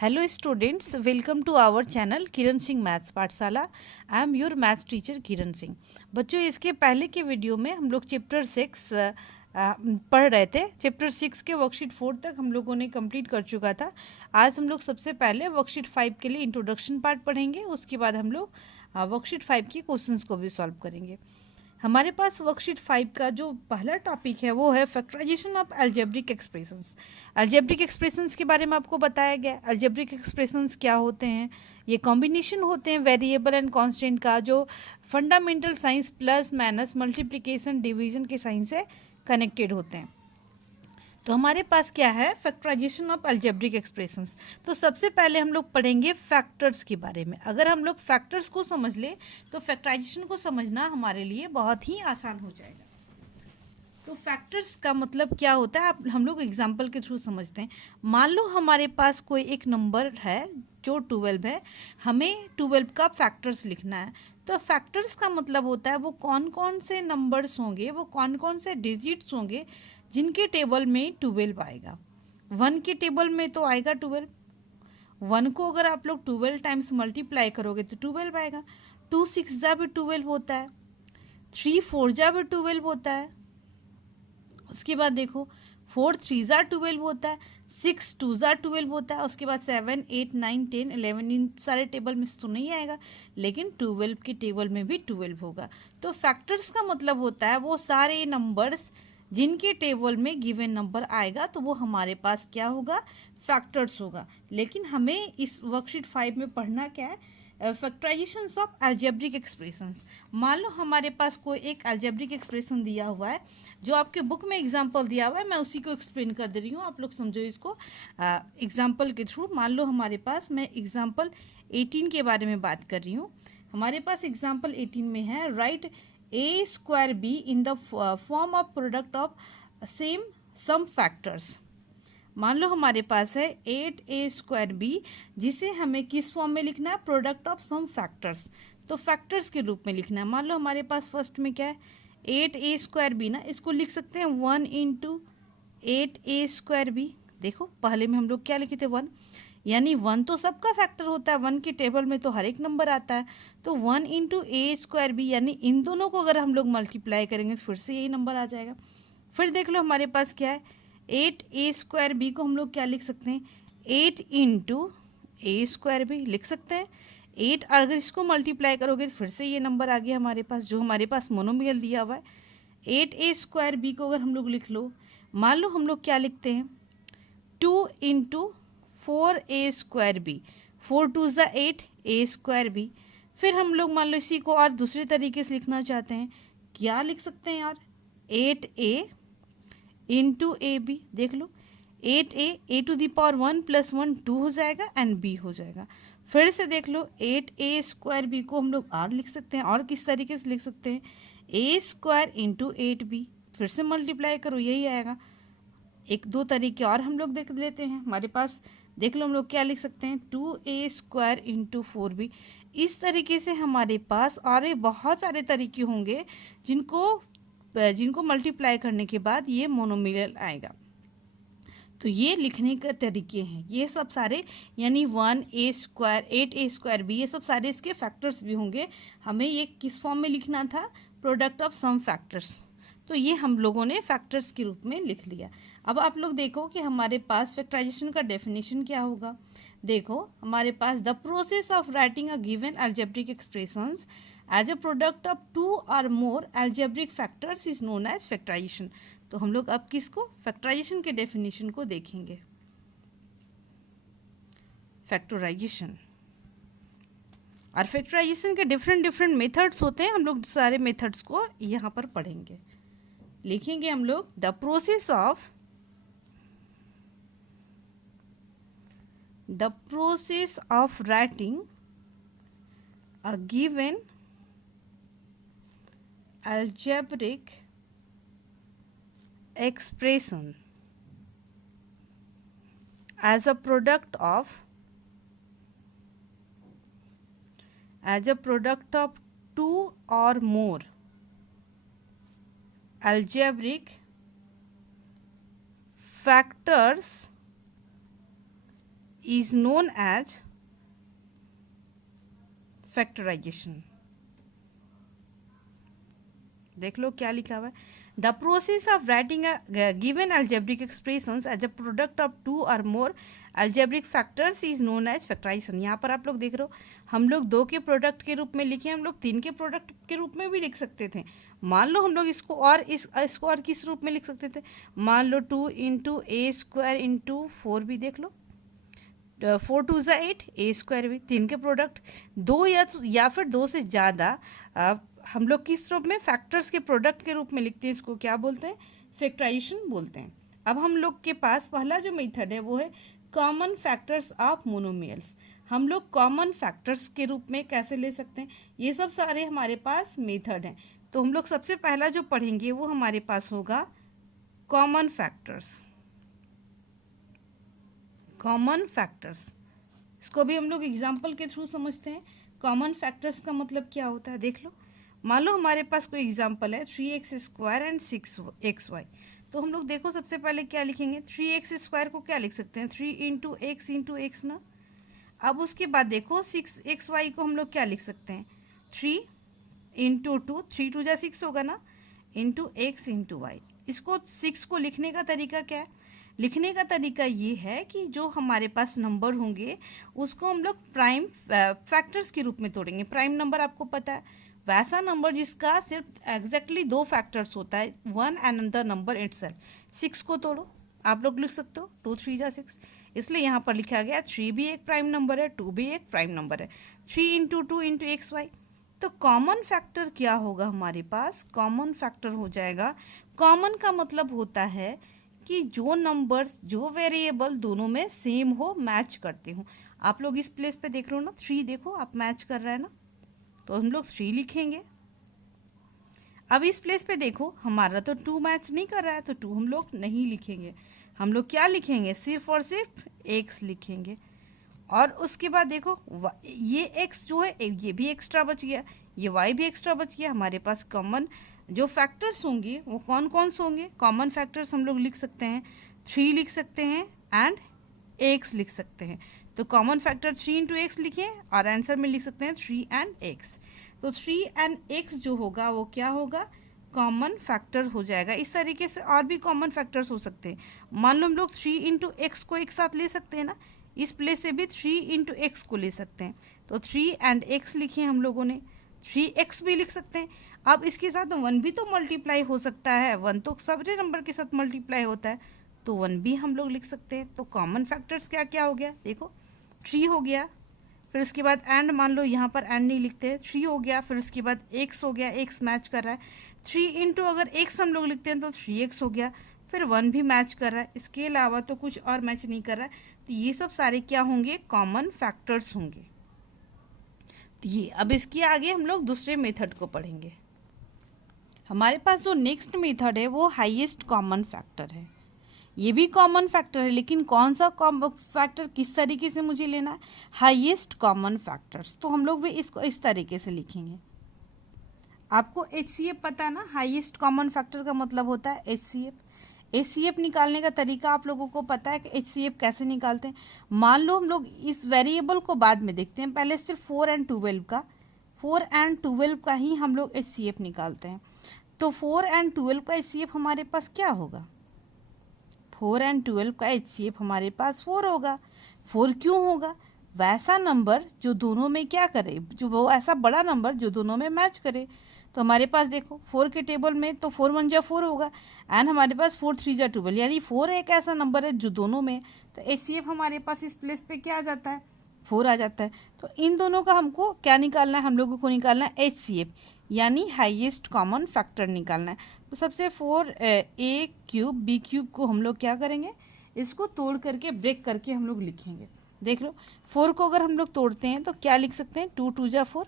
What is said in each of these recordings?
Hello students, welcome to our channel Kiran Singh maths Pathshala. I am your maths teacher Kiran Singh. बच्चों, इसके पहले के वीडियो में हम लोग चैप्टर 6 पढ़ रहे थे। चैप्टर 6 के वर्कशीट 4 तक हम लोगों ने कंप्लीट कर चुका था। आज हम लोग सबसे पहले वर्कशीट 5 के लिए इंट्रोडक्शन पार्ट पढ़ेंगे। उसके बाद हम लोग वर्कशीट 5 के क्वेश्चंस को भी सॉल्व करेंगे। हमारे पास वर्कशीट 5 का जो पहला टॉपिक है वो है factorisation of algebraic expressions. Algebraic expressions के बारे में आपको बताया गया। अलजेब्रिक एक्सप्रेशंस क्या होते हैं? ये कॉम्बिनेशन होते हैं वेरिएबल एंड कांस्टेंट का, जो fundamental signs plus minus multiplication division के साइंस से कनेक्टेड होते हैं। तो हमारे पास क्या है? Factorisation of algebraic expressions. तो सबसे पहले हम लोग पढ़ेंगे फैक्टर्स के बारे में। अगर हम लोग फैक्टर्स को समझ ले तो फैक्टराइजेशन को समझना हमारे लिए बहुत ही आसान हो जाएगा। तो फैक्टर्स का मतलब क्या होता है, हम लोग एग्जाम्पल के थ्रू समझते हैं। मान लो हमारे पास कोई एक नंबर है जो 12 है, हमें 12 का फैक्टर्स लिखना है। तो फैक्टर्स का मतलब होता है वो कौन कौन से नंबर्स होंगे, वो कौन कौन से डिजिट्स होंगे जिनके टेबल में 12 आएगा। 1 के टेबल में तो आएगा 12। 1 को अगर आप लोग 12 टाइम्स मल्टीप्लाई करोगे तो 12 आएगा। 2 6 जा भी 12 होता है, 3 4 जा भी 12 होता है। उसके बाद देखो 4 3 जा 12 होता है, 6 2 जा 12 होता है। उसके बाद 7 8 9 10 11 इन सारे टेबल में तो नहीं आएगा, लेकिन 12 के टेबल में भी 12 होगा। तो फैक्टर्स का मतलब होता है वो सारे नंबर्स जिनके टेबल में गिवन नंबर आएगा तो वो हमारे पास क्या होगा? फैक्टर्स होगा। लेकिन हमें इस वर्कशीट 5 में पढ़ना क्या है? Factorisations of algebraic expressions. मान लो हमारे पास कोई एक अलजेब्रिक एक्सप्रेशन दिया हुआ है, जो आपके बुक में एग्जांपल दिया हुआ है, मैं उसी को एक्सप्लेन कर दे रही हूँ, आप लोग समझो इसको एग्जांपल के थ्रू। मान लो हमारे पास, मैं एग्जांपल 18 के बारे में बात कर रही हूँ। हमारे पास एग्जांपल 18 में है, right a square b in the form of product of same sum factors। मान लो हमारे पास है 8a² जिसे हमें किस फॉर्म में लिखना है? Product of some factors. तो फैक्टर्स के रूप में लिखना है। मान लो हमारे पास फर्स्ट में क्या है? 8a²b ना, इसको लिख सकते हैं 1 इंटू 8a²b। देखो पहले में हम लोग क्या लिखे थे? 1, यानी 1 तो सबका फैक्टर होता है, 1 के टेबल में तो हर एक नंबर आता है। तो 1 इंटू a²b, यानी इन दोनों को अगर हम लोग मल्टीप्लाई करेंगे फिर से यही नंबर आ जाएगा। फिर देख लो हमारे पास क्या है? 8a²b को हम लोग क्या लिख सकते हैं? 8 इंटू a²b लिख सकते हैं। 8 अगर इसको मल्टीप्लाई करोगे तो फिर से ये नंबर आ गया हमारे पास, जो हमारे पास मोनोमियल दिया हुआ है। 8a²b को अगर हम लोग लिख लो, मान लो हम लोग क्या लिखते हैं? 2 इंटू 4a²b, 4 2 ज़ा 8 a²b। फिर हम लोग मान लो इसी को और दूसरे तरीके से लिखना चाहते हैं, क्या लिख सकते हैं यार? 8a into A B. देख लो 8a, a⁻1 + 1 2 हो जाएगा एंड b हो जाएगा। फिर से देख लो 8a²b को हम लोग और लिख सकते हैं, और किस तरीके से लिख सकते हैं? a² into 8b। फिर से मल्टीप्लाई करो, यही आएगा। एक दो तरीके और हम लोग देख लेते हैं। हमारे पास देख लो हम लोग क्या लिख सकते हैं? 2a² into 4b। इस तरीके से हमारे पास और भी बहुत सारे तरीके होंगे जिनको मल्टीप्लाई करने के बाद ये मोनोमियल आएगा। तो ये लिखने के तरीके हैं ये सब सारे, यानी 1a², 8a²b, ये सब सारे इसके फैक्टर्स भी होंगे। हमें ये किस फॉर्म में लिखना था? Product of some factors. तो ये हम लोगों ने फैक्टर्स के रूप में लिख लिया। अब आप लोग देखो कि हमारे पास फैक्टराइजेशन का डेफिनेशन क्या होगा। देखो हमारे पास the process of writing a given algebraic expressions as a product of 2 or more algebraic factors is known as factorization. तो हम लोग अब किसको? फैक्टराइजेशन के डेफिनेशन को देखेंगे। फैक्टराइजेशन और फैक्टराइजेशन के डिफरेंट मेथड्स होते हैं। हम लोग सारे मेथड्स को यहाँ पर पढ़ेंगे, लिखेंगे हम लोग। The process of writing a given algebraic expression as a product of 2 or more algebraic factors is known as factorisation. देख लो क्या लिखा हुआ है, the process of writing given algebraic expressions as a product of two or more algebraic factors is known as factorization। यहाँ पर आप लोग देख रहे हो, हम लोग 2 के प्रोडक्ट के रूप में लिखे, हम लोग 3 के प्रोडक्ट के रूप में भी लिख सकते थे। मान लो हम लोग इसको और किस रूप में लिख सकते थे, मान लो 2 इंटू ए स्क्वायर इंटू 4 भी देख लो, 4 2 ज़ा 8, ए स्क्वायर भी, 3 के प्रोडक्ट, 2 या फिर 2 से ज़्यादा हम लोग किस रूप में, फैक्टर्स के प्रोडक्ट के रूप में लिखते हैं, इसको क्या बोलते हैं, फैक्टराइजेशन बोलते हैं। अब हम लोग के पास पहला जो मेथड है वो है कॉमन फैक्टर्स ऑफ मोनोमियल्स। हम लोग कॉमन फैक्टर्स के रूप में कैसे ले सकते हैं, ये सब सारे हमारे पास मेथड हैं। तो हम लोग सबसे पहला जो पढ़ेंगे वो हमारे पास होगा कॉमन फैक्टर्स। कॉमन फैक्टर्स, इसको भी हम लोग एग्जाम्पल के थ्रू समझते हैं। कॉमन फैक्टर्स का मतलब क्या होता है, देख लो। मान लो हमारे पास कोई एग्जाम्पल है 3x स्क्वायर एंड 6xy, तो हम लोग देखो सबसे पहले क्या लिखेंगे, 3x स्क्वायर को क्या लिख सकते हैं, 3 इंटू एक्स ना। अब उसके बाद देखो 6xy को हम लोग क्या लिख सकते हैं, 3 इंटू 2, 3 2 जा 6 होगा ना, इंटू एक्स इंटू वाई। इसको 6 को लिखने का तरीका क्या है, लिखने का तरीका ये है कि जो हमारे पास नंबर होंगे उसको हम लोग प्राइम फैक्टर्स के रूप में तोड़ेंगे। प्राइम नंबर आपको पता है, वैसा नंबर जिसका सिर्फ एग्जैक्टली 2 फैक्टर्स होता है, 1 एंड अनदर नंबर इटसेल्फ। 6 को तोड़ो, आप लोग लिख सकते हो 2 3 जा 6, इसलिए यहाँ पर लिखा गया 3 भी एक प्राइम नंबर है, 2 भी एक प्राइम नंबर है, 3 इंटू 2 इंटू एक्स वाई। तो कॉमन फैक्टर क्या होगा हमारे पास, कॉमन फैक्टर हो जाएगा, कॉमन का मतलब होता है कि जो नंबर्स, जो वेरिएबल दोनों में सेम हो, मैच करते हो। आप लोग इस प्लेस पे देख रहे हो ना, 3 देखो आप मैच कर रहा है ना, तो हम लोग 3 लिखेंगे। अब इस प्लेस पे देखो हमारा तो 2 मैच नहीं कर रहा है, तो 2 हम लोग नहीं लिखेंगे, हम लोग क्या लिखेंगे, सिर्फ और सिर्फ x लिखेंगे। और उसके बाद देखो ये x जो है ये भी एक्स्ट्रा बच गया, ये y भी एक्स्ट्रा बच गया। हमारे पास कॉमन जो फैक्टर्स होंगे वो कौन कौन से होंगे, कॉमन फैक्टर्स हम लोग लिख सकते हैं, 3 लिख सकते हैं एंड x लिख सकते हैं। तो कॉमन फैक्टर 3 इंटू एक्स लिखें और आंसर में लिख सकते हैं 3 एंड x। तो 3 एंड x जो होगा वो क्या होगा, कॉमन फैक्टर हो जाएगा। इस तरीके से और भी कॉमन फैक्टर्स हो सकते हैं। मान लो हम लोग 3 इंटू एक्स को एक साथ ले सकते हैं ना, इस प्लेस से भी 3 इंटू एक्स को ले सकते हैं। तो 3 एंड x लिखे हम लोगों ने, 3x भी लिख सकते हैं। अब इसके साथ 1 भी तो मल्टीप्लाई हो सकता है, 1 तो सारे नंबर के साथ मल्टीप्लाई होता है, तो 1 भी हम लोग लिख सकते हैं। तो कॉमन फैक्टर्स क्या क्या हो गया, देखो 3 हो गया, फिर उसके बाद एंड, मान लो यहाँ पर एंड नहीं लिखते, 3 हो गया, फिर उसके बाद x हो गया, x मैच कर रहा है, 3 इंटू अगर x हम लोग लिखते हैं तो 3x हो गया, फिर 1 भी मैच कर रहा है, इसके अलावा तो कुछ और मैच नहीं कर रहा है। तो ये सब सारे क्या होंगे, कॉमन फैक्टर्स होंगे। तो ये अब इसके आगे हम लोग दूसरे मेथड को पढ़ेंगे। हमारे पास जो नेक्स्ट मेथड है वो हाईएस्ट कॉमन फैक्टर है। ये भी कॉमन फैक्टर है, लेकिन कौन सा कॉमन फैक्टर किस तरीके से मुझे लेना है, हाईएस्ट कॉमन फैक्टर्स। तो हम लोग भी इसको इस तरीके से लिखेंगे। आपको HCF पता है ना, हाईएस्ट कॉमन फैक्टर का मतलब होता है HCF। HCF निकालने का तरीका आप लोगों को पता है कि HCF कैसे निकालते हैं। मान लो हम लोग इस वेरिएबल को बाद में देखते हैं, पहले सिर्फ 4 एंड 12 का ही हम लोग HCF निकालते हैं। तो 4 एंड 12 का HCF हमारे पास क्या होगा, 4 एंड 12 का HCF हमारे पास 4 होगा। 4 क्यों होगा, वैसा नंबर जो दोनों में क्या करे, जो वो ऐसा बड़ा नंबर जो दोनों में मैच करे। तो हमारे पास देखो 4 के टेबल में तो 4 1 जा 4 होगा, एंड हमारे पास 4 3 जा 12, यानी 4 एक ऐसा नंबर है जो दोनों में। तो HCF हमारे पास इस प्लेस पे क्या आ जाता है, 4 आ जाता है। तो इन दोनों का हमको क्या निकालना है, हम लोगों को निकालना है HCF, यानी हाईएस्ट कॉमन फैक्टर निकालना है। तो सबसे 4a क्यूब b क्यूब को हम लोग क्या करेंगे, इसको तोड़ करके ब्रेक करके हम लोग लिखेंगे। देख लो 4 को अगर हम लोग तोड़ते हैं तो क्या लिख सकते हैं, 2 2 जा 4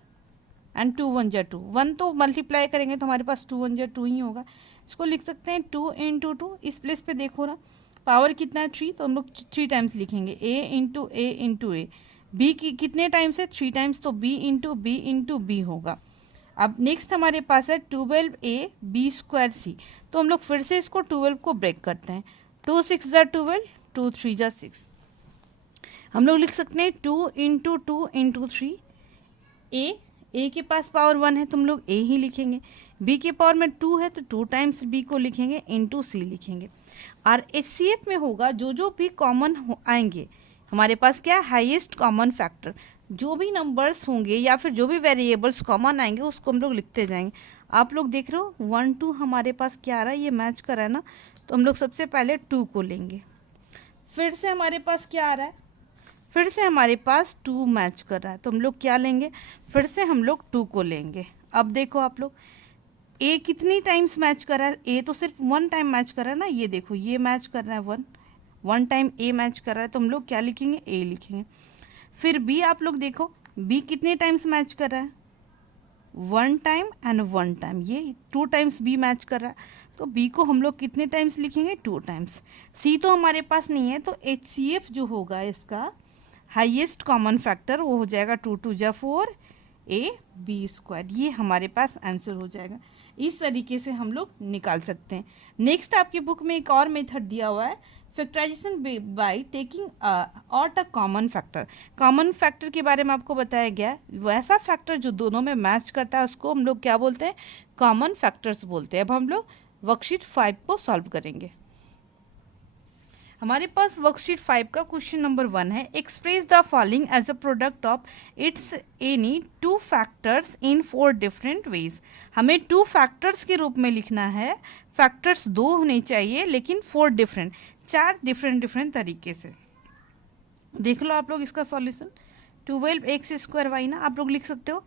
एंड 2 1 जा 2, 1 तो मल्टीप्लाई करेंगे तो हमारे पास 2 1 जा 2 ही होगा। इसको लिख सकते हैं 2 इंटू 2, इस प्लेस पे देखो ना पावर कितना है 3, तो हम लोग 3 टाइम्स लिखेंगे, a इंटू a, b की कितने टाइम्स है 3 टाइम्स, तो b इंटू b होगा। अब नेक्स्ट हमारे पास है 12a b स्क्वायर c, तो हम लोग फिर से इसको 12 को ब्रेक करते हैं, 2 6 जा 12, 2 3 जा 6। हम लोग लिख सकते हैं 2 × 2 × 3 ए के पास पावर 1 है तो हम लोग ए ही लिखेंगे, बी के पावर में 2 है तो 2 टाइम्स बी को लिखेंगे इंटू सी लिखेंगे। और एचसीएफ में होगा जो भी कॉमन आएंगे हमारे पास क्या हाईएस्ट कॉमन फैक्टर, जो भी नंबर्स होंगे या फिर जो भी वेरिएबल्स कॉमन आएंगे उसको हम लोग लिखते जाएंगे। आप लोग देख रहे हो 1 2 हमारे पास क्या आ रहा है, ये मैच कर रहा है ना, तो हम लोग सबसे पहले 2 को लेंगे। फिर से हमारे पास क्या आ रहा है, फिर से हमारे पास 2 मैच कर रहा है तो हम लोग क्या लेंगे, फिर से हम लोग 2 को लेंगे। अब देखो आप लोग ए कितनी टाइम्स मैच कर रहा है, ए तो सिर्फ 1 टाइम मैच कर रहा है ना, ये देखो ये मैच कर रहा है 1 टाइम ए मैच कर रहा है तो हम लोग क्या लिखेंगे, ए लिखेंगे। फिर बी आप लोग देखो बी कितने टाइम्स मैच कर रहा है, 1 टाइम एंड 1 टाइम, ये 2 टाइम्स बी मैच कर रहा है तो बी को हम लोग कितने टाइम्स लिखेंगे, 2 टाइम्स। सी तो हमारे पास नहीं है तो एचसीएफ जो होगा इसका हाईएस्ट कॉमन फैक्टर वो हो जाएगा 2 2 जा 4 ए बी स्क्वायर, ये हमारे पास आंसर हो जाएगा। इस तरीके से हम लोग निकाल सकते हैं। नेक्स्ट आपकी बुक में एक और मेथड दिया हुआ है factorisation by taking out a common factor. Common factor के बारे में आपको बताया गया है, वैसा फैक्टर जो दोनों में मैच करता है उसको हम लोग क्या बोलते हैं, कॉमन फैक्टर्स बोलते हैं। अब हम लोग वर्कशीट 5 को सॉल्व करेंगे। हमारे पास वर्कशीट 5 का क्वेश्चन नंबर 1 है, express the following as a product of its any 2 factors in 4 different ways. हमें 2 फैक्टर्स के रूप में लिखना है, फैक्टर्स 2 होने चाहिए लेकिन 4 डिफरेंट तरीके से। देख लो आप लोग इसका सॉल्यूशन, 12x² वाई ना, आप लोग लिख सकते हो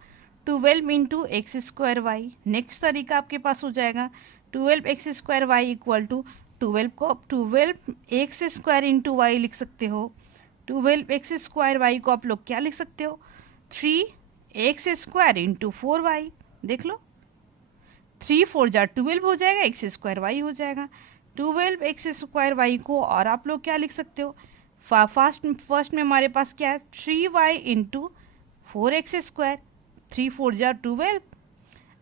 12 × x² वाई। नेक्स्ट तरीका आपके पास हो जाएगा 12x² वाई इक्वल टू 12 को 12x² इंटू वाई लिख सकते हो। 12x² वाई को आप लोग क्या लिख सकते हो, 3x² इंटू 4 वाई। देख लो 3 4 जा 12 हो जाएगा, x² वाई हो जाएगा। 12x² वाई को और आप लोग क्या लिख सकते हो, फर्स्ट में हमारे पास क्या है 3y इंटू 4x², 3 4 जा 12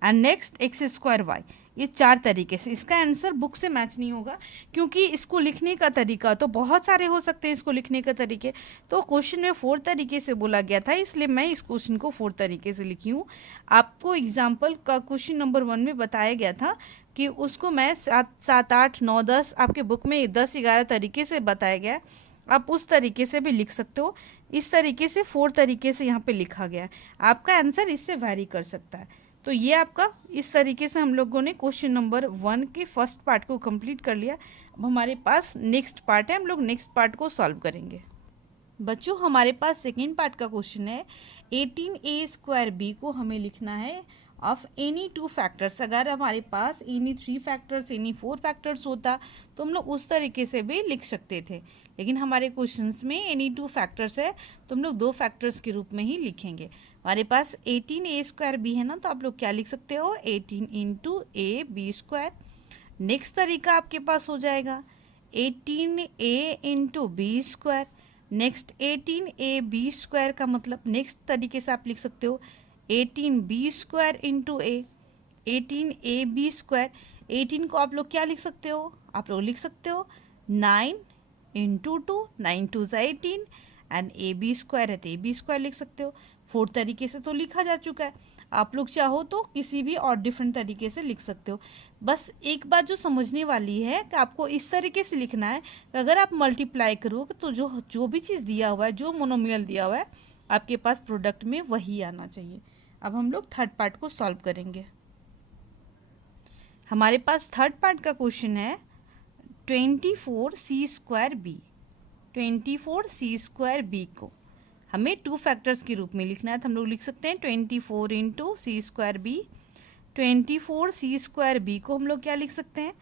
एंड नेक्स्ट x² वाई। ये 4 तरीके से, इसका आंसर बुक से मैच नहीं होगा क्योंकि इसको लिखने का तरीका तो बहुत सारे हो सकते हैं, इसको लिखने का तरीके तो क्वेश्चन में 4 तरीके से बोला गया था, इसलिए मैं इस क्वेश्चन को 4 तरीके से लिखी हूँ। आपको एग्जाम्पल का क्वेश्चन नंबर 1 में बताया गया था कि उसको मैं 7 8 9 10 आपके बुक में 10 11 तरीके से बताया गया है, आप उस तरीके से भी लिख सकते हो। इस तरीके से 4 तरीके से यहाँ पे लिखा गया है, आपका आंसर इससे वैरी कर सकता है। तो ये आपका इस तरीके से हम लोगों ने क्वेश्चन नंबर 1 के फर्स्ट पार्ट को कंप्लीट कर लिया। अब हमारे पास नेक्स्ट पार्ट है, हम लोग नेक्स्ट पार्ट को सॉल्व करेंगे। बच्चों हमारे पास सेकेंड पार्ट का क्वेश्चन है 18a² को हमें लिखना है ऑफ एनी 2 फैक्टर्स। अगर हमारे पास एनी 3 फैक्टर्स एनी 4 फैक्टर्स होता तो हम लोग उस तरीके से भी लिख सकते थे, लेकिन हमारे क्वेश्चंस में एनी 2 फैक्टर्स है तो हम लोग 2 फैक्टर्स के रूप में ही लिखेंगे। हमारे पास 18a² है ना, तो आप लोग क्या लिख सकते हो 18 into A B square. Next तरीका आपके पास हो जाएगा 18a into B square. Next 18ab² का मतलब नेक्स्ट तरीके से आप लिख सकते हो 18b² इंटू ए, 18ab²। 18 को आप लोग क्या लिख सकते हो, आप लोग लिख सकते हो 9 इंटू 2, 9 2 ज़ा 18 एंड ab² है तो ab² लिख सकते हो। 4 तरीके से तो लिखा जा चुका है, आप लोग चाहो तो किसी भी और डिफरेंट तरीके से लिख सकते हो। बस एक बात जो समझने वाली है कि आपको इस तरीके से लिखना है कि अगर आप मल्टीप्लाई करोगे तो जो भी चीज़ दिया हुआ है, जो मोनोमियल दिया हुआ है आपके पास प्रोडक्ट में वही आना चाहिए। अब हम लोग थर्ड पार्ट को सॉल्व करेंगे। हमारे पास थर्ड पार्ट का क्वेश्चन है 24c²b। 24c²b को हमें 2 फैक्टर्स के रूप में लिखना है, तो हम लोग लिख सकते हैं 24 इंटू c²b। 24c²b को हम लोग क्या लिख सकते हैं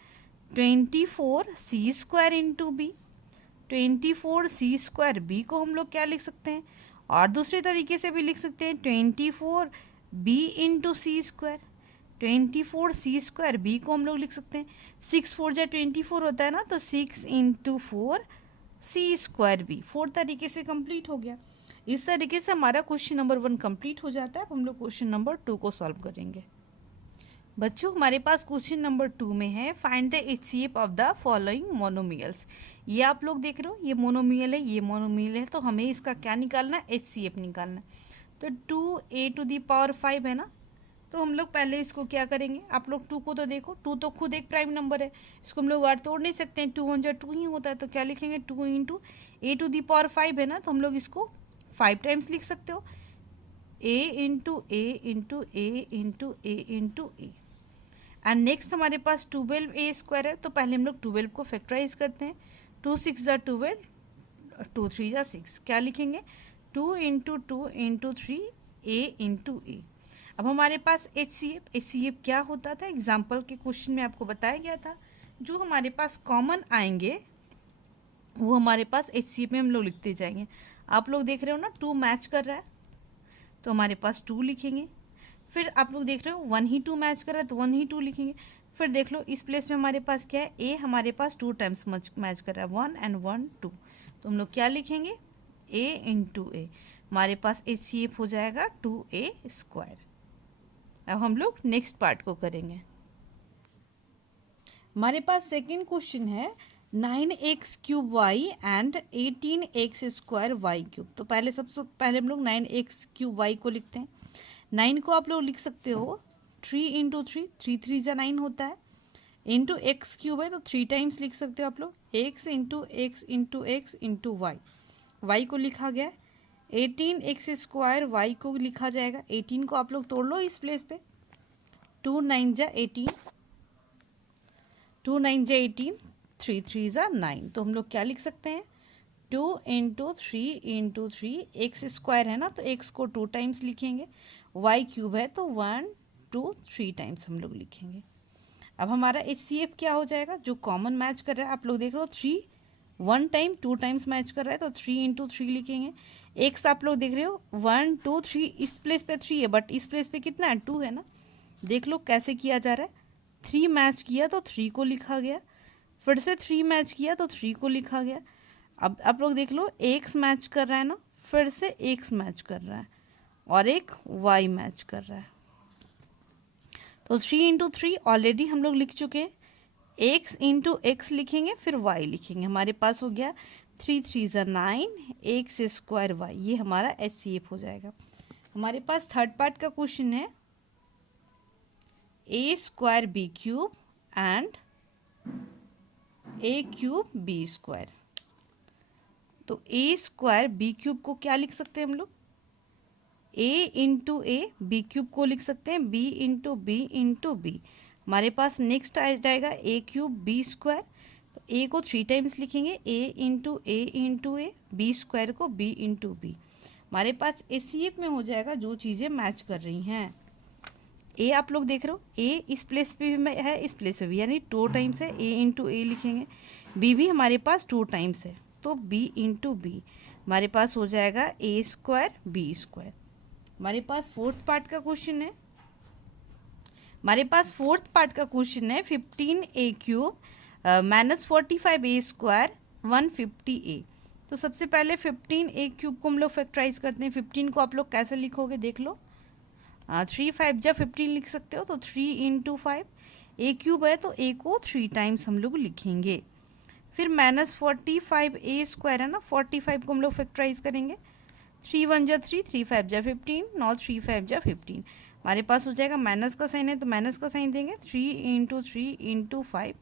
24c² इंटू बी। 24c²b को हम लोग क्या लिख सकते हैं, और दूसरे तरीके से भी लिख सकते हैं 24b इंटू c²। 24c²b को हम लोग लिख सकते हैं 6 4 जा 24 होता है ना, तो 6 इंटू 4 c²b। 4 तरीके से कंप्लीट हो गया। इस तरीके से हमारा क्वेश्चन नंबर 1 कंप्लीट हो जाता है। अब हम लोग क्वेश्चन नंबर 2 को सॉल्व करेंगे। बच्चों हमारे पास क्वेश्चन नंबर 2 में है find the HCF of the following monomials. ये आप लोग देख रहे हो, ये मोनोमियल है, ये मोनोमियल है, तो हमें इसका क्या निकालना है, एचसीएफ निकालना है। तो 2a⁵ है ना, तो हम लोग पहले इसको क्या करेंगे, आप लोग 2 को तो देखो, 2 तो खुद एक प्राइम नंबर है, इसको हम लोग और तोड़ नहीं सकते हैं, 2 1 जा 2 ही होता है, तो क्या लिखेंगे 2 इंटू a⁵ है ना, तो हम लोग इसको 5 टाइम्स लिख सकते हो, a into A into A into A into A. And next हमारे पास 12a² है, तो पहले हम लोग 12 को फैक्टराइज करते हैं, 2 6 जा 12, 2 3 जा 6, क्या लिखेंगे 2 इंटू 2 इंटू 3 a इंटू ए। अब हमारे पास एचसीएफ क्या होता था, एग्जाम्पल के क्वेश्चन में आपको बताया गया था, जो हमारे पास कॉमन आएंगे वो हमारे पास एचसीएफ में हम लोग लिखते जाएंगे। आप लोग देख रहे हो ना 2 मैच कर रहा है, तो हमारे पास 2 लिखेंगे। फिर आप लोग देख रहे हो 1 ही 2 मैच कर रहा है, तो 1 ही 2 लिखेंगे। फिर देख लो इस प्लेस में हमारे पास क्या है, ए हमारे पास 2 टाइम्स मैच कर रहा है, 1 एंड 1 2, तो हम लोग क्या लिखेंगे a इंटू ए। हमारे पास एचसीएफ हो जाएगा 2a²। अब हम लोग नेक्स्ट पार्ट को करेंगे। हमारे पास सेकेंड क्वेश्चन है 9x³ एंड 18x² y³। तो पहले सबसे पहले हम लोग 9x³ को लिखते हैं। 9 को आप लोग लिख सकते हो 3 इंटू 3, 3 3 जा 9 होता है, इंटू x³ है तो 3 टाइम्स लिख सकते हो आप लोग, x into X into X into Y को लिखा गया है। 18x² y को लिखा जाएगा, 18 को आप लोग तोड़ लो इस प्लेस पे, 2 9 जा 18, 2 9 जा 18, 3 3 जा 9, तो हम लोग क्या लिख सकते हैं 2 इंटू 3 इंटू 3, x² है ना तो x को 2 टाइम्स लिखेंगे, y³ है तो 1 2 3 टाइम्स हम लोग लिखेंगे। अब हमारा एचसीएफ क्या हो जाएगा, जो कॉमन मैच कर रहा है, आप लोग देख रहे हो 3 1 टाइम 2 टाइम्स मैच कर रहा है, तो 3 इंटू 3 लिखेंगे। एक्स आप लोग देख रहे हो 1 2 3, इस प्लेस पे 3 है बट इस प्लेस पे कितना है 2 है ना, देख लो कैसे किया जा रहा है, 3 मैच किया तो 3 को लिखा गया, फिर से 3 मैच किया तो 3 को लिखा गया। अब आप लोग देख लो एक्स मैच कर रहा है ना, फिर से एक्स मैच कर रहा है और एक वाई मैच कर रहा है, तो 3 इंटू 3 ऑलरेडी हम लोग लिख चुके हैं, एक्स इंटू एक्स लिखेंगे फिर वाई लिखेंगे, हमारे पास हो गया 3 3 जा 9 x² y, ये हमारा एचसीएफ हो जाएगा। हमारे पास थर्ड पार्ट का क्वेश्चन है a² b³ and a³ b²। तो a² b³ को क्या लिख सकते हैं हम लोग, a इंटू ए, b³ को लिख सकते हैं b into B into B. हमारे पास नेक्स्ट आ जाएगा a³ b², तो a को 3 टाइम्स लिखेंगे, a into A into A, b² को b इंटू बी। हमारे पास एचसीएफ में हो जाएगा जो चीज़ें मैच कर रही हैं। a आप लोग देख रहे हो, a इस प्लेस पे भी है, इस प्लेस पे भी, यानी 2 टाइम्स है, a इंटू ए लिखेंगे, b भी हमारे पास 2 टाइम्स है तो b इंटू बी। हमारे पास हो जाएगा a² b²। हमारे पास फोर्थ पार्ट का क्वेश्चन है, हमारे पास फोर्थ पार्ट का क्वेश्चन है 15a³ -45a² 150a। तो सबसे पहले 15a³ को हम लोग फैक्टराइज करते हैं। 15 को आप लोग कैसे लिखोगे देख लो, 3 5 जा 15 लिख सकते हो, तो 3 इंटू 5, a³ है तो a को 3 टाइम्स हम लोग लिखेंगे। फिर -45a² है ना, 45 को हम लोग फैक्टराइज करेंगे, 3 1 जा 3, 3 5 जा 15, 9 3 5 जा 15। हमारे पास हो जाएगा माइनस का साइन है तो माइनस का साइन देंगे, 3 इंटू 3 इंटू 5,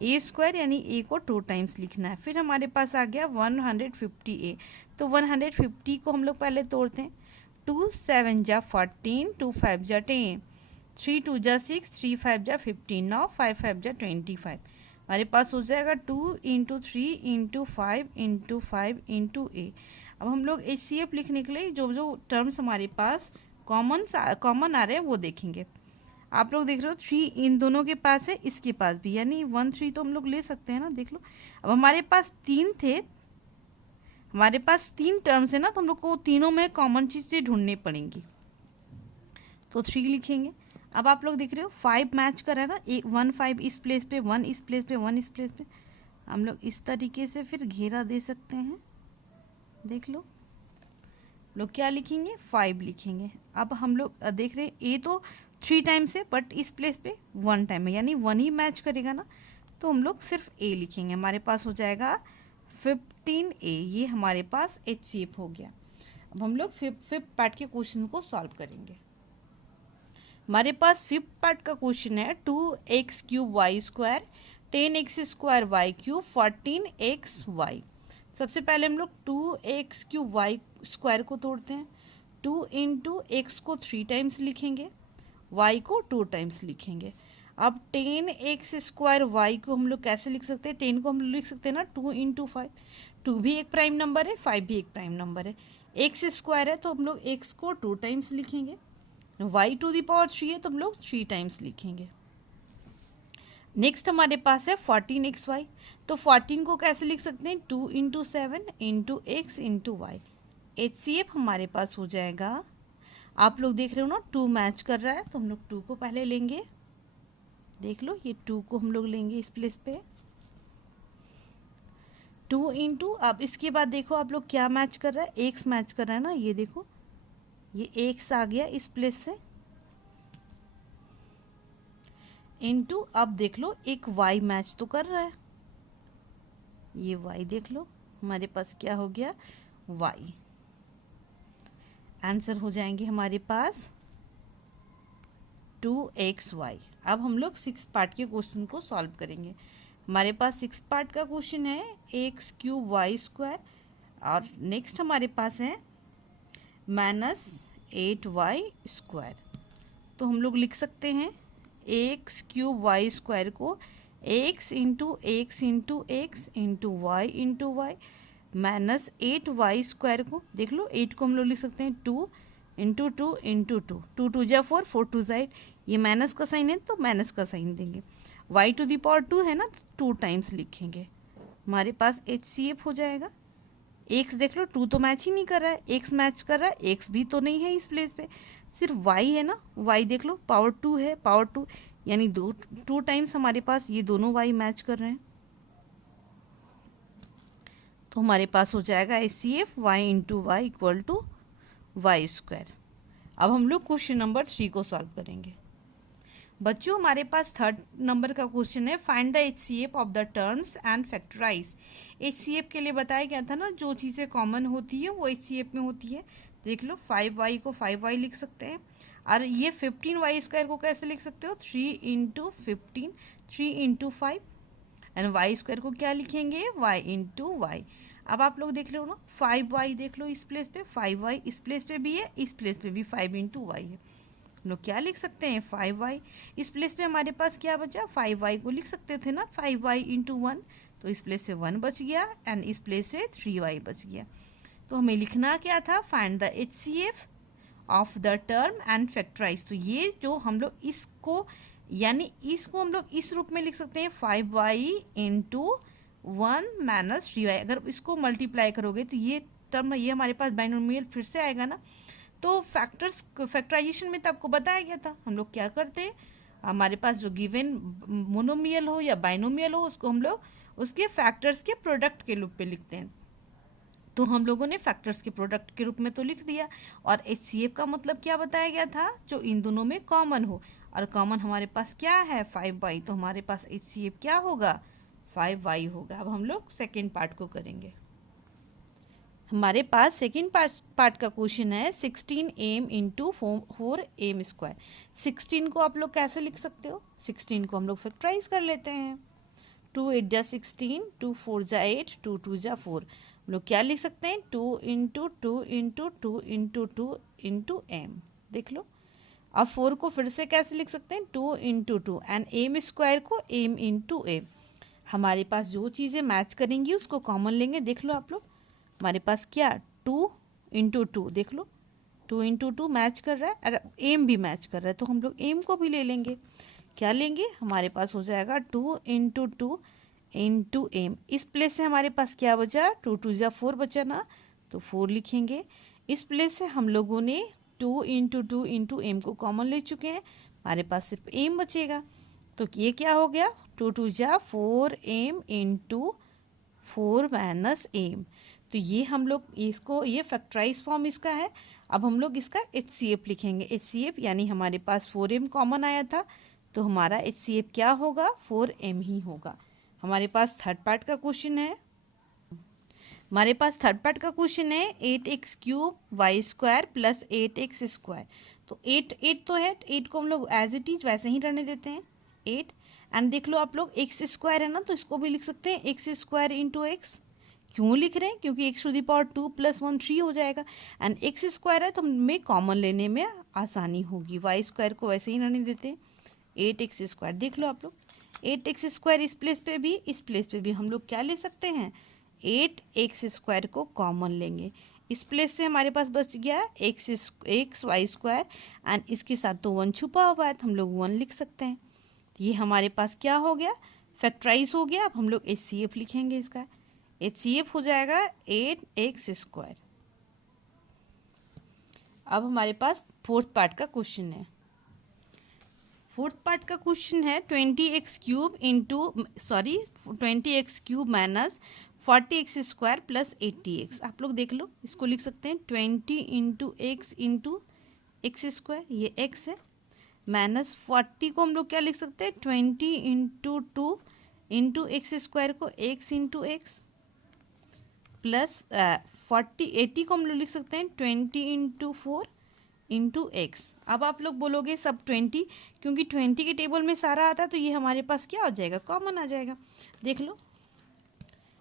a² यानी a को 2 टाइम्स लिखना है। फिर हमारे पास आ गया 150a, तो 150 को हम लोग पहले तोड़ते हैं, 2 7 जा 14, 2 5 जा 10, 3 2 जा 6, 3 5 जा 15, 9 5 5 जा 25। हमारे पास हो जाएगा 2 इंटू 3 इंटू 5 इंटू 5 इंटू ए। अब हम लोग एचसीएफ लिखने के लिए जो जो टर्म्स हमारे पास कॉमन आ रहे हैं वो देखेंगे। आप लोग देख रहे हो 3 इन दोनों के पास है, इसके पास भी, यानी 1 3 तो हम लोग ले सकते हैं ना, देख लो। अब हमारे पास 3 थे, हमारे पास 3 टर्म्स है ना, तो हम लोग को तीनों में कॉमन चीज़ें ढूंढनी पड़ेंगी, तो 3 लिखेंगे। अब आप लोग देख रहे हो 5 मैच कर रहा है ना, 1 5 इस प्लेस पे, 1 इस प्लेस पे, 1 इस प्लेस पे, हम लोग इस तरीके से फिर घेरा दे सकते हैं, देख लो। लोग क्या लिखेंगे 5 लिखेंगे। अब हम लोग देख रहे हैं ए तो 3 टाइम्स है, बट इस प्लेस पे 1 टाइम है, यानी 1 ही मैच करेगा ना, तो हम लोग सिर्फ ए लिखेंगे। हमारे पास हो जाएगा 15A, ये हमारे पास HCF हो गया। अब हम लोग फिफ्थ पार्ट के क्वेश्चन को सॉल्व करेंगे। हमारे पास फिफ्थ पार्ट का क्वेश्चन है 2x³ y², 10x² y³ 14xy। सबसे पहले हम लोग 2x³ को तोड़ते हैं। 2 इंटू एक्स को 3 टाइम्स लिखेंगे, y को 2 टाइम्स लिखेंगे। अब 10x² y को हम लोग कैसे लिख सकते हैं? 10 को हम लोग लिख सकते हैं ना 2 इंटू 5। 2 भी एक प्राइम नंबर है, 5 भी एक प्राइम नंबर है। x² है तो हम लोग x को 2 टाइम्स लिखेंगे। y⁻³ है तो हम लोग 3 टाइम्स लिखेंगे। नेक्स्ट हमारे पास है 14xy, तो 14 को कैसे लिख सकते हैं? 2 into 7 into X into Y. HCF हमारे पास हो जाएगा, आप लोग देख रहे हो ना 2 मैच कर रहा है, तो हम लोग 2 को पहले लेंगे। देख लो ये 2 को हम लोग लेंगे इस प्लेस पे। 2 इंटू, अब इसके बाद देखो आप लोग क्या मैच कर रहा है? एक्स मैच कर रहा है ना, ये देखो ये एक्स आ गया इस प्लेस से, इनटू अब देख लो एक y मैच तो कर रहा है, ये y देख लो हमारे पास क्या हो गया? y। आंसर हो जाएंगे हमारे पास 2xy। अब हम लोग 6 पार्ट के क्वेश्चन को सॉल्व करेंगे। हमारे पास 6 पार्ट का क्वेश्चन है x³ और नेक्स्ट हमारे पास है -8y²। तो हम लोग लिख सकते हैं x³ को x into X into X into Y into Y, -8y² को देख लो 8 को हम लोग लिख सकते हैं 2 इंटू 2 इंटू 2, 2 2 जा 4, 4 2 जा 8, ये माइनस का साइन है तो माइनस का साइन देंगे। y⁻² है ना तो 2 टाइम्स लिखेंगे। हमारे पास HCF हो जाएगा। x देख लो 2 तो मैच ही नहीं कर रहा है, x मैच कर रहा है, x भी तो नहीं है इस प्लेस पे, सिर्फ y है ना, y देख लो पावर 2 है, पावर 2 यानी 2 टाइम्स हमारे पास ये दोनों y मैच कर रहे हैं, तो हमारे पास हो जाएगा HCF y into Y equal to y²। अब हम लोग क्वेश्चन नंबर 3 को सॉल्व करेंगे। बच्चों हमारे पास 3rd नंबर का क्वेश्चन है find the HCF of the terms and factorise. HCF के लिए बताया गया था ना, जो चीज़ें कॉमन होती है वो HCF में होती है। देख लो 5y को 5y लिख सकते हैं, और ये 15y² को कैसे लिख सकते हो? 3 इंटू 15, 3 इंटू 5, एंड y² को क्या लिखेंगे? y into Y. अब आप लोग देख रहे हो ना 5y देख लो इस प्लेस पे, 5y इस प्लेस पे भी है, इस प्लेस पे भी 5 इंटू वाई है, हम लोग क्या लिख सकते हैं? 5y। इस प्लेस पे हमारे पास क्या बचा? 5y को लिख सकते थे ना 5y इंटू 1, तो इस प्लेस से 1 बच गया, एंड इस प्लेस से 3y बच गया। तो हमें लिखना क्या था? Find the HCF of the term and factorise. तो ये जो हम लोग इसको, यानी इसको हम लोग इस रूप में लिख सकते हैं 5y इंटू 1 माइनस 3y। अगर इसको मल्टीप्लाई करोगे तो ये टर्म, ये हमारे पास बाइनोमियल फिर से आएगा ना। तो फैक्टराइजेशन में तो आपको बताया गया था, हम लोग क्या करते हैं, हमारे पास जो गिवन मोनोमियल हो या बाइनोमियल हो उसको हम लोग उसके फैक्टर्स के प्रोडक्ट के रूप में लिखते हैं। तो हम लोगों ने फैक्टर्स के प्रोडक्ट के रूप में तो लिख दिया, और HCF का मतलब क्या बताया गया था? जो इन दोनों में कॉमन हो, और कॉमन हमारे पास क्या है? 5y, तो हमारे पास HCF क्या होगा? 5y होगा। अब हम लोग सेकेंड पार्ट को करेंगे। हमारे पास सेकेंड पार्ट का क्वेश्चन है 16m इंटू 4m²। 16 को आप लोग कैसे लिख सकते हो? 16 को हम लोग फैक्टराइज कर लेते हैं। 2 8 जा 16, 2 4 जा 8, 2 2 जा 4, हम लोग क्या लिख सकते हैं? 2 into 2 into 2 into 2 into m। देख लो, अब 4 को फिर से कैसे लिख सकते हैं? 2 इंटू 2, एंड m² को m इंटू m। हमारे पास जो चीज़ें मैच करेंगी उसको कॉमन लेंगे। देख लो आप लोग, हमारे पास क्या 2 इंटू 2, देख लो 2 इंटू 2 मैच कर रहा है, और एम भी मैच कर रहा है, तो हम लोग एम को भी ले लेंगे। क्या लेंगे? हमारे पास हो जाएगा 2 इंटू 2 इंटू एम। इस प्लेस से हमारे पास क्या बचा? 2 2 जा 4 बचा ना, तो 4 लिखेंगे। इस प्लेस से हम लोगों ने 2 इंटू 2 इंटू एम को कॉमन ले चुके हैं, हमारे पास सिर्फ एम बचेगा। तो ये क्या हो गया? 2 2 जा 4m इंटू 4 माइनस एम। तो ये हम लोग इसको, ये फैक्टराइज फॉर्म इसका है। अब हम लोग इसका HCF लिखेंगे। HCF यानी हमारे पास 4m कॉमन आया था, तो हमारा HCF क्या होगा, 4m ही होगा। हमारे पास थर्ड पार्ट का क्वेश्चन है। 8x³ y² plus 8x²। तो 8 तो है, 8 को हम लोग एज इट इज वैसे ही रहने देते हैं 8। एंड देख लो आप लोग x² है ना, तो इसको भी लिख सकते हैं x² इंटू एक्स। क्यों लिख रहे हैं, क्योंकि x⁴ प्लस 1 3 हो जाएगा। एंड x² है तो हमें कॉमन लेने में आसानी होगी। y² को वैसे ही रहने देते हैं 8x²। देख लो आप लोग 8x² इस प्लेस पे भी, इस प्लेस पे भी हम लोग क्या ले सकते हैं, 8x² को कॉमन लेंगे। इस प्लेस से हमारे पास बच गया xy², एंड इसके साथ तो 1 छुपा हुआ है तो हम लोग 1 लिख सकते हैं। ये हमारे पास क्या हो गया, फैक्टराइज हो गया। अब हम लोग HCF लिखेंगे। इसका HCF हो जाएगा 8x²। अब हमारे पास फोर्थ पार्ट का क्वेश्चन है। 20x³ minus 40x² plus 80x। आप लोग देख लो, इसको लिख सकते हैं 20 इंटू x², ये x है, माइनस 40 को हम लोग क्या लिख सकते हैं, 20 इंटू 2 इंटू x² को x इंटू एक्स, प्लस 80 को हम लोग लिख सकते हैं 20 इंटू 4 इंटू एक्स। अब आप लोग बोलोगे सब 20, क्योंकि 20 के टेबल में सारा आता है तो ये हमारे पास क्या हो जाएगा, कॉमन आ जाएगा। देख लो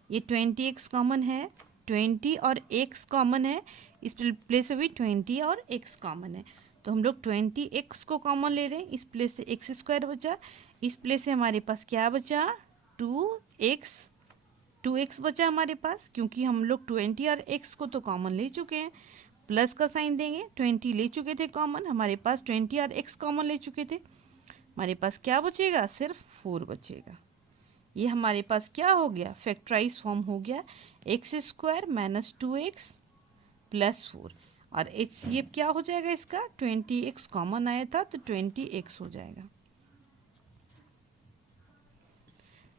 ये 20x कॉमन है, 20 और x कॉमन है, इस प्लेस पे भी 20 और x कॉमन है, तो हम लोग 20x को कॉमन ले रहे हैं। इस प्लेस से x² बचा, इस प्लेस से हमारे पास क्या बचा, 2x बचा हमारे पास, क्योंकि हम लोग 20 और x को तो कॉमन ले चुके हैं। प्लस का साइन देंगे, 20 ले चुके थे कॉमन, हमारे पास 20 और x कॉमन ले चुके थे, हमारे पास क्या बचेगा, सिर्फ 4 बचेगा। ये हमारे पास क्या हो गया, फैक्टराइज फॉर्म हो गया x² माइनस 2x प्लस 4। और HCF क्या हो जाएगा इसका, 20x कॉमन आया था तो 20x हो जाएगा।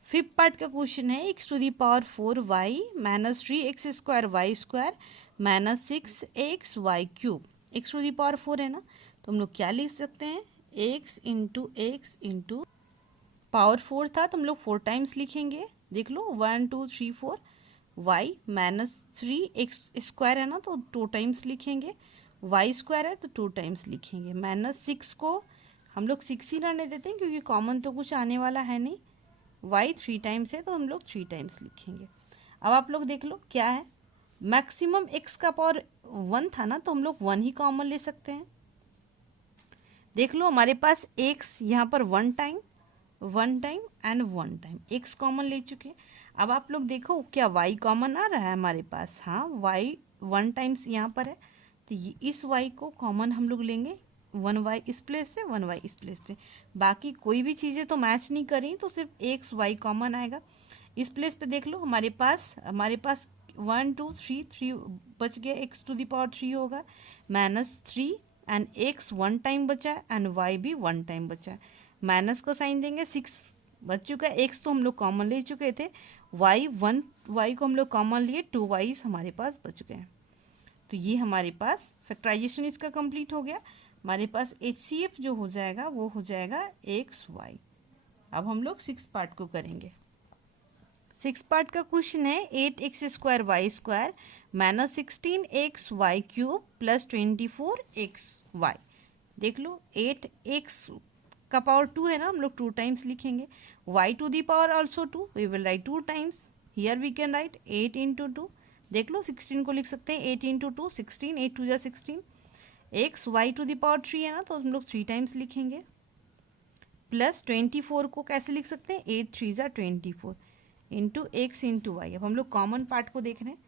फिफ्थ पार्ट का क्वेश्चन है x⁴y minus 3x² y² minus 6xy³ x⁴ है ना, तो हम लोग क्या लिख सकते हैं, x into X into power 4 था तो हम लोग 4 टाइम्स लिखेंगे। देख लो 1 2 3 4, y माइनस 3x² है ना तो 2 टाइम्स लिखेंगे, y² है तो 2 टाइम्स लिखेंगे। माइनस 6 को हम लोग 6 ही रहने देते हैं, क्योंकि कॉमन तो कुछ आने वाला है नहीं। y 3 टाइम्स है तो हम लोग 3 टाइम्स लिखेंगे। अब आप लोग देख लो क्या है, मैक्सिमम x का पावर 1 था ना, तो हम लोग 1 ही कॉमन ले सकते हैं। देख लो हमारे पास x यहाँ पर 1 time and 1 time x common ले चुके हैं। अब आप लोग देखो क्या y कॉमन आ रहा है हमारे पास, हाँ y 1 टाइम्स यहाँ पर है, तो ये इस y को कॉमन हम लोग लेंगे, 1y इस प्लेस से 1y इस प्लेस पे। बाकी कोई भी चीज़ें तो मैच नहीं करी, तो सिर्फ x y कॉमन आएगा। इस प्लेस पे देख लो हमारे पास 1 2 3 बच गया, x⁴ होगा माइनस 3 एंड x 1 टाइम बचा एंड y भी 1 टाइम बचा। माइनस का साइन देंगे, 6 बच चुका है, x तो हम लोग कॉमन ले चुके थे, y को हम लोग कॉमन लिए, 2 y हमारे पास बच गए। तो ये हमारे पास फैक्टराइजेशन इसका कंप्लीट हो गया। हमारे पास HCF जो हो जाएगा वो हो जाएगा xy। अब हम लोग 6 पार्ट को करेंगे। 6 पार्ट का क्वेश्चन है 8x² y² minus 16xy³ plus 24xy। देख लो 8x का पावर 2 है ना, हम लोग 2 टाइम्स लिखेंगे, y⁴ also 2, we will write 2 times, here we can write 8 into 2। देख लो 16 को लिख सकते हैं 8 इंटू 2 16, 8 2 16, x y⁴ 3 है ना, तो हम लोग 3 टाइम्स लिखेंगे, प्लस 24 को कैसे लिख सकते हैं, 8 3 24 इंटू एक्स इंटू वाई। अब हम लोग कॉमन पार्ट को देख रहे हैं,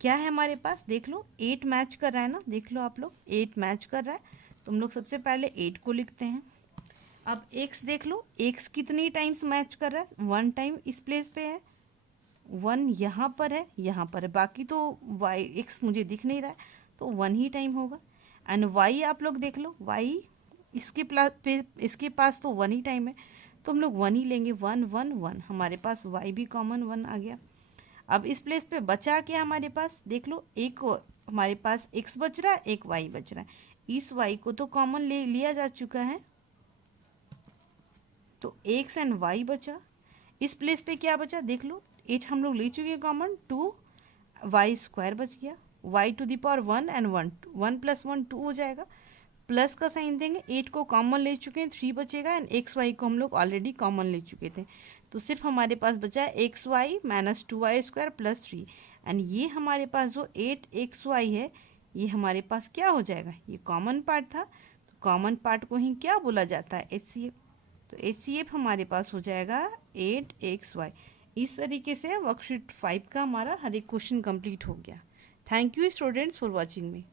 क्या है हमारे पास, देख लो 8 मैच कर रहा है ना, देख लो आप लोग 8 मैच कर रहा है, तो हम लोग सबसे पहले 8 को लिखते हैं। अब x देख लो, x कितनी टाइम्स मैच कर रहा है, 1 टाइम इस प्लेस पे है, 1 यहाँ पर है, यहाँ पर है, बाकी तो x मुझे दिख नहीं रहा है, तो 1 ही टाइम होगा। एंड y आप लोग देख लो, y इसके पास तो 1 ही टाइम है, तो हम लोग 1 ही लेंगे, 1 1 1, हमारे पास y भी कॉमन 1 आ गया। अब इस प्लेस पे बचा क्या हमारे पास, देख लो, एक हमारे पास x बच रहा है, एक y बच रहा है। इस y को तो कॉमन ले लिया जा चुका है, तो x एंड y बचा। इस प्लेस पे क्या बचा, देख लो, 8 हम लोग ले चुके हैं कॉमन, 2y² बच गया, y to the power 1 and 1, 1 + 1 2 हो जाएगा। प्लस का साइन देंगे, 8 को कॉमन ले चुके हैं, 3 बचेगा, एंड एक्स वाई को हम लोग ऑलरेडी कॉमन ले चुके थे, तो सिर्फ हमारे पास बचा है xy - 2y² + 3। एंड ये हमारे पास जो 8xy है, ये हमारे पास क्या हो जाएगा, ये कॉमन पार्ट था, तो कॉमन पार्ट को ही क्या बोला जाता है, HCF। तो HCF हमारे पास हो जाएगा 8xy। इस तरीके से वर्कशीट 5 का हमारा हर एक क्वेश्चन कंप्लीट हो गया। Thank you students for watching me.